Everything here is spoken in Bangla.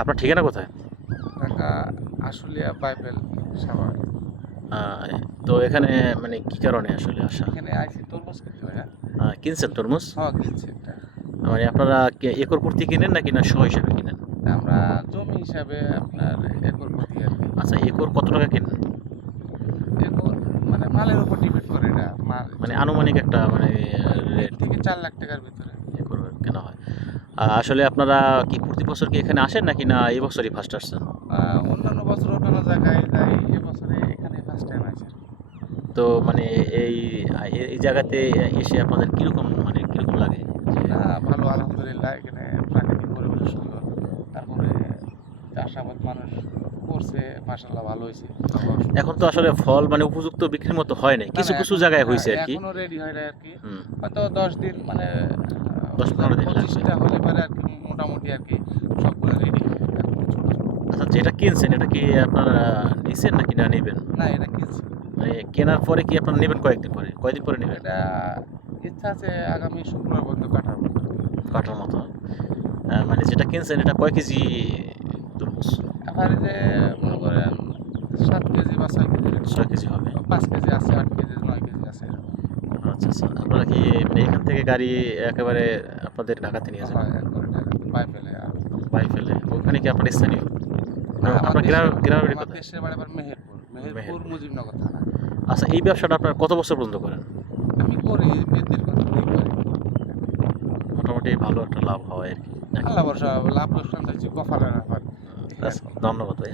আপনার ঠিকানা কোথায়? ঢাকা আশুলিয়া বাইবেল সাভার। আহ, তো এখানে মানে কি কারণে আসলে আসা? এখানে আইসি তরমুজ কিনতে ভাইয়া। কিনছেন তরমুজ? হ্যাঁ কিনছি একটা। মানে আপনারা একর প্রতি কিনেন নাকি না শ হিসাবে কিনেন? আমরা জমি হিসাবে আপনার একর প্রতি আর কি। আচ্ছা, একর কত টাকা কিনেন? একর মানে মালের উপর ডিপেন্ড করে এটা। মাল মানে আনুমানিক একটা মানে রেট 3 থেকে 4 লাখ টাকার ভিতরে। একর কেনা হয়। আসলে আপনারা কি প্রতি বছর কি এখানে আসেন নাকি না এই বছরই ফার্স্ট আসছেন? অন্যান্য বছর অন্যান্য জায়গায় যাই, এবছরে এখানে ফার্স্ট টাইম আইছি। তো মানে এই এই জায়গাতে এসে আপনাদের কিরকম লাগে? না ভালো আলহামদুলিল্লাহ, এখানে প্রাকৃতিক পরিবেশ সুন্দর। তারপরে চাষাবাদ মানুষ করছে, মাশাআল্লাহ ভালো হয়েছে। এখন তো আসলে ফল মানে উপযুক্ত বিক্রির মতো হয় নাই, কিছু কিছু জায়গায় হয়েছে আর কি। এখনো রেডি হয় না আর কি। হুম। হয়তো 10 দিন মানে 10-15 দিন লাগবে। 25টা হলে পারে আর কি, মোটামুটি আর কি সবগুলো রেডি। আচ্ছা, যেটা কিনছেন এটা কি আপনারা নিছেন নাকি না নেবেন? না এটা কিনছি। মানে কেনার পরে কি আপনারা নেবেন কয়দিন পরে নেবেন? এটা ইচ্ছা আছে আগামী শুক্রবার পর্যন্ত কাটার মতো। কাটার মতো। মানে যেটা কিনছেন এটা কয় কেজি তরমুজ? এভারেজে মনে করেন 7 কেজি বা 6 কেজি, 6 কেজি হবে। 5 কেজি আছে, 8 কেজি, 9 কেজি আছে এরকম। আচ্ছা আচ্ছা, আপনারা কি মানে এখান থেকে গাড়ি একেবারে আপনাদের ঢাকাতে নিয়ে যান? হয় একবারে টাকা পাই ফেলে আর বাই ফেলে ওখানে কি আপনার স্থানীয়? না, আপনার গ্রামের বাড়ি আমার কোথায়? দেশের বাড়ি আবার মেহেরপুর, মেহেরপুর। মুজিবনগর থানা। আচ্ছা, এই ব্যবসাটা আপনার কত বছর পর্যন্ত করেন? আমি করি দীর্ঘ দিন করি। মোটামুটি ভালো একটা লাভ হয় আর কি নাকি? আল্লাহ ভরসা, লাভ লোকসান হচ্ছে কপালের ব্যাপার। আচ্ছা, ধন্যবাদ ভাই।